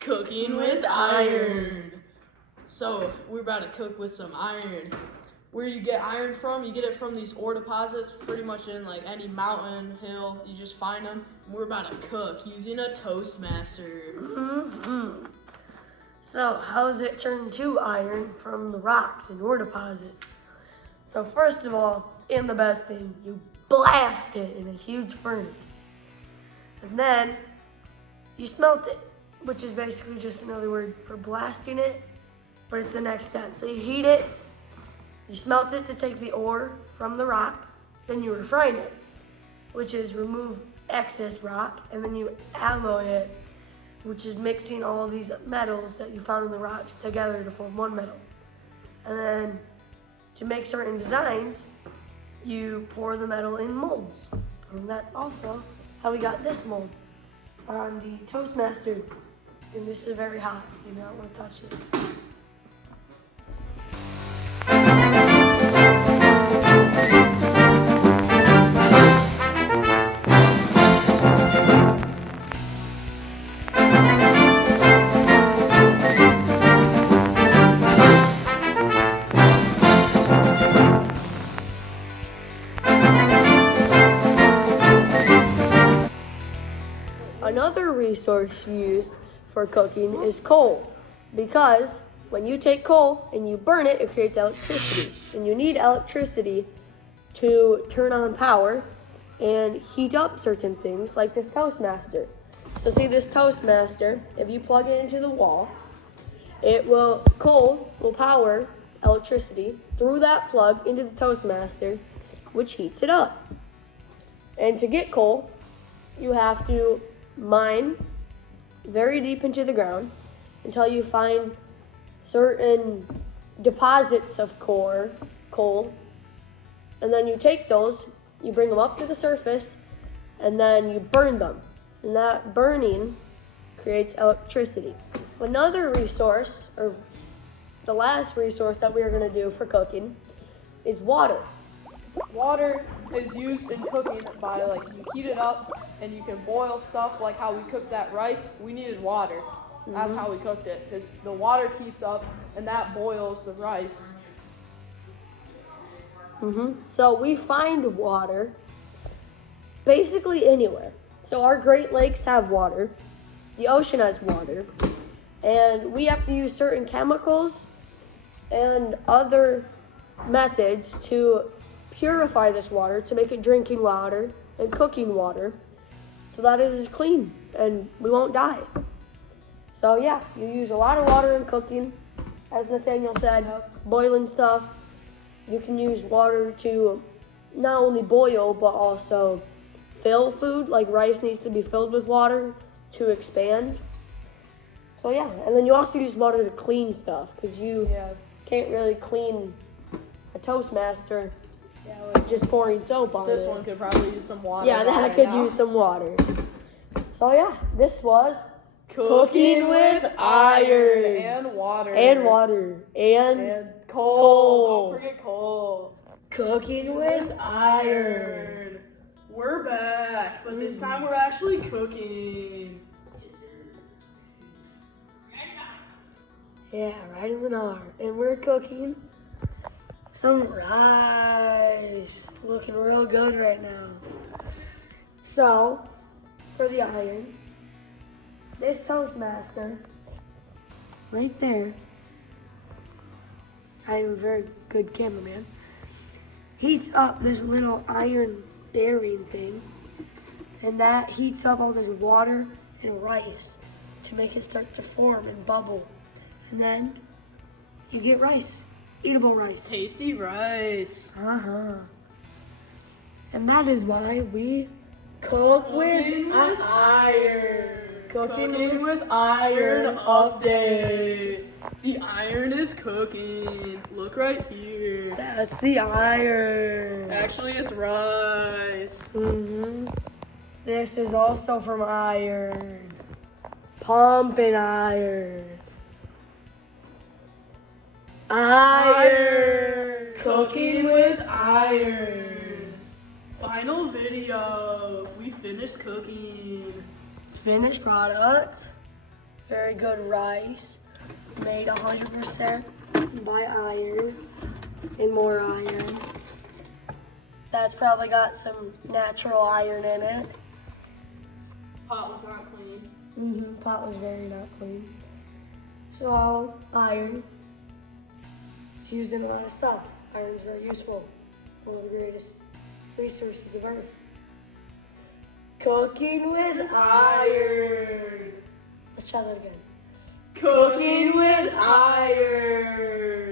Cooking with iron. So we're about to cook with some iron. Where you get iron from, you get it from these ore deposits, pretty much in like any mountain, hill, you just find them. We're about to cook using a Toastmaster. Mm-hmm. So how does it turn to iron from the rocks and ore deposits? So first of all, and the best thing, you blast it in a huge furnace. And then you smelt it, which is basically just another word for blasting it, but it's the next step. So you heat it, you smelt it to take the ore from the rock, then you refine it, which is remove excess rock, and then you alloy it, which is mixing all of these metals that you found in the rocks together to form one metal. And then to make certain designs, you pour the metal in molds. And that's also how we got this mold on the Toastmaster. And this is very hot, you do not want to touch this. Another resource used for cooking is coal, because when you take coal and you burn it, it creates electricity. And you need electricity to turn on power and heat up certain things like this Toastmaster. So see this Toastmaster, if you plug it into the wall, coal will power electricity through that plug into the Toastmaster, which heats it up. And to get coal, you have to mine very deep into the ground until you find certain deposits of coal, and then you take those, you bring them up to the surface, and then you burn them, and that burning creates electricity. Another resource, or the last resource that we are going to do for cooking, is water. Water is used in cooking by like you heat it up and you can boil stuff like how we cooked that rice. We needed water. That's how we cooked it, because the water heats up and that boils the rice. So we find water basically anywhere. So our Great Lakes have water, the ocean has water, and we have to use certain chemicals and other methods to purify this water to make it drinking water and cooking water so that it is clean and we won't die. So yeah, you use a lot of water in cooking. As Nathaniel said, boiling stuff. You can use water to not only boil but also fill food, like rice needs to be filled with water to expand. So yeah, and then you also use water to clean stuff, because you can't really clean a Toastmaster with just pouring soap on it. This one could probably use some water. Yeah, that could use some water. So yeah, this was Cooking with Iron. And water. And water. And coal. Don't forget coal. Cooking with Iron. We're back, but this time we're actually cooking. Yeah, right in the hour. And we're cooking some rice. Looking real good right now. So, for the iron, this Toastmaster, right there, I am a very good cameraman, heats up this little iron bearing thing, and that heats up all this water and rice to make it start to form and bubble. And then you get rice, eatable rice. Tasty rice. And that is why we cook with iron. Cooking with iron update. The iron is cooking. Look right here. That's the iron. Actually, it's rice. This is also from iron. Pumping iron. Iron. Cooking with iron. Final video. We finished cooking. Finished product. very good rice, made 100% by iron and more iron. That's probably got some natural iron in it. Pot was not clean. Pot was very not clean. So iron. It's used in a lot of stuff. Iron is very useful. One of the greatest resources of Earth. Cooking with iron. Let's try that again. Cooking with iron.